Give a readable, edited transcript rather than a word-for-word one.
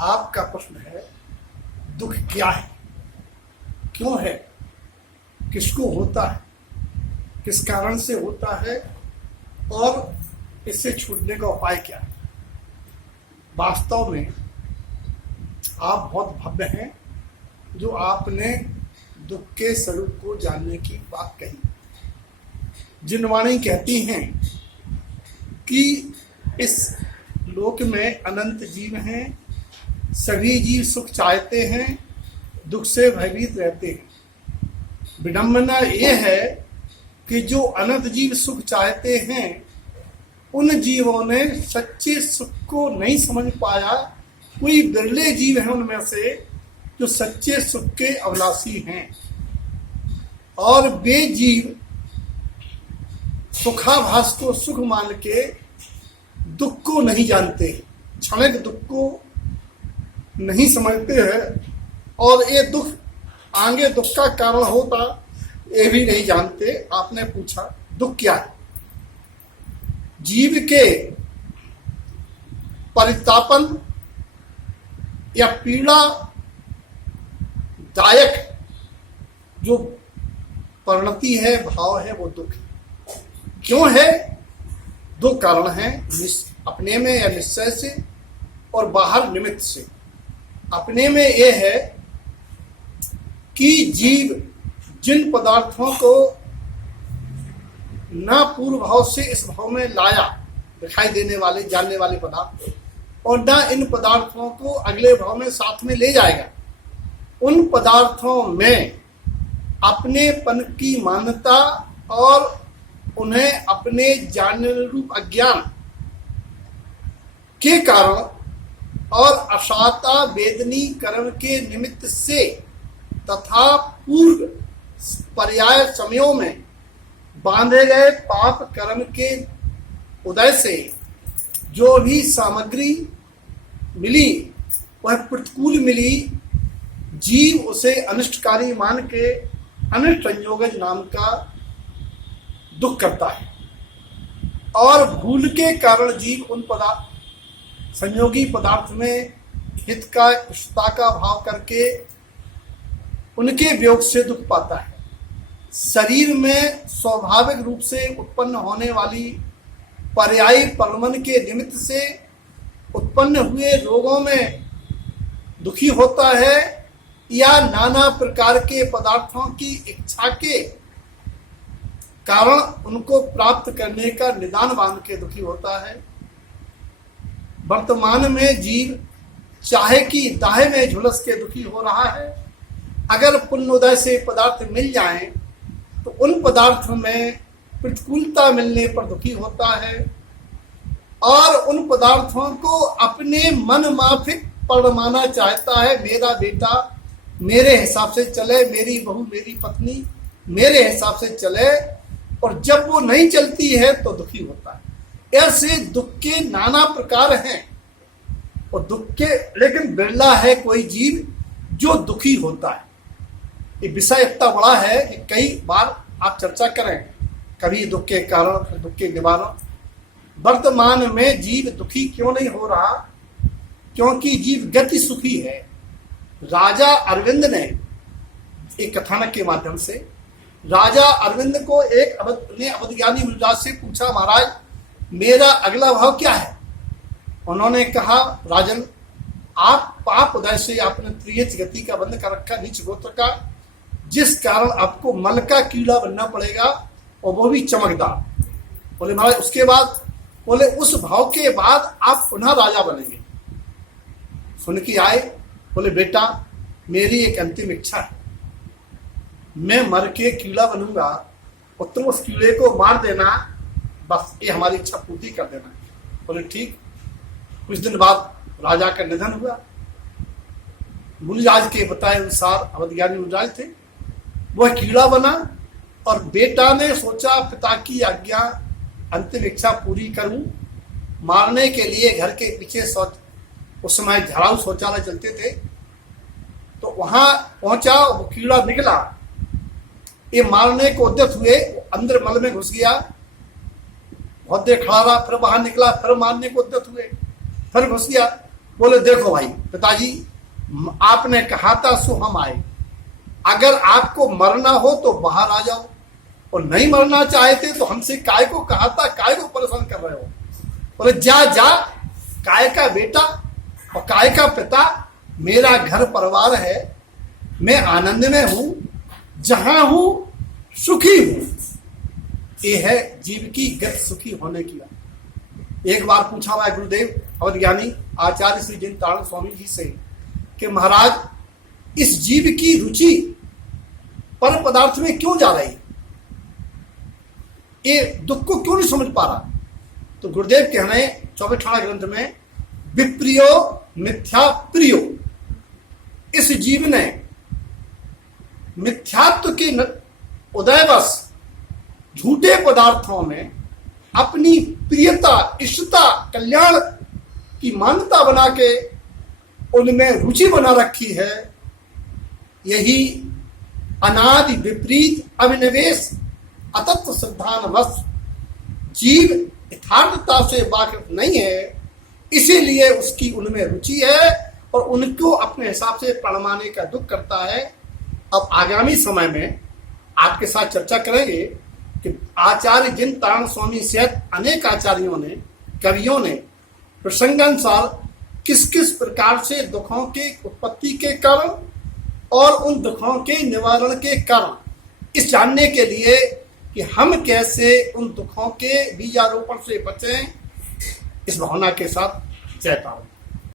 आपका प्रश्न है, दुख क्या है, क्यों है, किसको होता है, किस कारण से होता है और इससे छूटने का उपाय क्या है। वास्तव में आप बहुत भव्य हैं जो आपने दुख के स्वरूप को जानने की बात कही। जिनवाणी कहती हैं कि इस लोक में अनंत जीव हैं, सभी जीव सुख चाहते हैं, दुख से भयभीत रहते हैं। विडंबना ये है कि जो अनंत जीव सुख चाहते हैं उन जीवों ने सच्चे सुख को नहीं समझ पाया। कोई बिरले जीव हैं उनमें से जो सच्चे सुख के अभिलाषी हैं, और वे जीव सुखाभास को सुख मान के दुख को नहीं जानते, क्षणिक दुख को नहीं समझते हैं, और ये दुख आगे दुख का कारण होता ये भी नहीं जानते। आपने पूछा दुख क्या है। जीव के परितापन या पीड़ा दायक जो परिणति है, भाव है, वो दुख है। क्यों है? दो कारण हैं, अपने में या निश्चय से, और बाहर निमित्त से। अपने में यह है कि जीव जिन पदार्थों को ना पूर्व भाव से इस भाव में लाया, दिखाई देने वाले जानने वाले पदार्थ, और ना इन पदार्थों को अगले भाव में साथ में ले जाएगा, उन पदार्थों में अपनेपन की मान्यता और उन्हें अपने जानने रूप अज्ञान के कारण और अशाता वेदनी कर्म के निमित्त से तथा पूर्व पर्याय समयों में बांधे गए पाप कर्म के उदय से जो भी सामग्री मिली वह प्रतिकूल मिली, जीव उसे अनिष्टकारी मान के अनिष्ट संयोगज नाम का दुख करता है। और भूल के कारण जीव उन संयोगी पदार्थ में हित का, इष्टता का भाव करके उनके वियोग से दुख पाता है। शरीर में स्वाभाविक रूप से उत्पन्न होने वाली पर्यायी प्रलंबन के निमित्त से उत्पन्न हुए रोगों में दुखी होता है, या नाना प्रकार के पदार्थों की इच्छा के कारण उनको प्राप्त करने का निदान बांध के दुखी होता है। वर्तमान में जीव चाहे कि दाहे में झुलस के दुखी हो रहा है। अगर पुण्योदय से पदार्थ मिल जाएं तो उन पदार्थ में प्रतिकूलता मिलने पर दुखी होता है, और उन पदार्थों को अपने मन माफिक परमाना चाहता है। मेरा बेटा मेरे हिसाब से चले, मेरी बहू मेरी पत्नी मेरे हिसाब से चले, और जब वो नहीं चलती है तो दुखी होता है। ऐसे दुख के नाना प्रकार हैं, और दुख के लेकिन बिरला है कोई जीव जो दुखी होता है। ये विषय इतना बड़ा है कि कई बार आप चर्चा करें, कभी दुख के कारण, फिर दुख के निवारण। वर्तमान में जीव दुखी क्यों नहीं हो रहा? क्योंकि जीव गति सुखी है। राजा अरविंद ने एक कथानक के माध्यम से, राजा अरविंद को एक अवधज्ञानी मुनिराज से पूछा, महाराज मेरा अगला भाव क्या है? उन्होंने कहा, राजन आप पाप उदय से आपने त्रियच गति का बंध कर रखा, नीच गोत्र का, जिस कारण आपको मल का कीड़ा बनना पड़ेगा, और वो भी चमकदार। बोले महाराज उसके बाद? बोले उस भाव के बाद आप पुनः राजा बनेंगे। सुन के आए, बोले बेटा मेरी एक अंतिम इच्छा है, मैं मर के कीड़ा बनूंगा और तुम उस कीड़े को मार देना, बस ये हमारी इच्छा पूर्ति कर देना। बोले ठीक। कुछ दिन बाद राजा का निधन हुआ। मुनिराज के बताए अनुसार अवधज्ञानी मुनिराज थे, वह कीड़ा बना, और बेटा ने सोचा पिता की आज्ञा अंतिम इच्छा पूरी करूं। मारने के लिए घर के पीछे उस समय झाड़ू शौचालय चलते थे, तो वहां पहुंचा, वो कीड़ा निकला, ये मारने को उद्यत हुए, अंदर मल में घुस गया, बहुत देर खड़ा रहा, फिर बाहर निकला, फिर मारने को उद्यत हुए, फिर घुस गया। बोले देखो भाई पिताजी, आपने कहा था सो हम आए, अगर आपको मरना हो तो बाहर आ जाओ, और नहीं मरना चाहते तो हमसे काय को कहा था, काय को परेशान कर रहे हो। बोले जा जा, काय का बेटा और काय का पिता, मेरा घर परिवार है, मैं आनंद में हूं, जहां हूं सुखी हूं। ये है जीव की गत सुखी होने की बात। एक बार पूछा हुआ गुरुदेव और ज्ञानी आचार्य श्री जिनतारण स्वामी जी से कि महाराज इस जीव की रुचि पर पदार्थ में क्यों जा रही है, ये दुख को क्यों नहीं समझ पा रहा। तो गुरुदेव कह रहे हैं 24 ग्रंथ में, विप्रियो मिथ्या प्रियो, इस जीव ने मिथ्यात्व के उदयवश झूठे पदार्थों में अपनी प्रियता, इष्टता, कल्याण की मान्यता बना के उनमें रुचि बना रखी है। यही अनादि विपरीत अभिनिवेश अतत्व सिद्धांतवश जीव यथार्थता से वाकिफ नहीं है, इसीलिए उसकी उनमें रुचि है और उनको अपने हिसाब से प्रणमाने का दुख करता है। अब आगामी समय में आपके साथ चर्चा करेंगे कि आचार्य जिनतारण स्वामी सहित अनेक आचार्यों ने, कवियों ने प्रसंगानुसार किस किस प्रकार से दुखों के उत्पत्ति के कारण और उन दुखों के निवारण के कारण, इस जानने के लिए कि हम कैसे उन दुखों के बीजारोपण से बचें, इस भावना के साथ जय पाओ।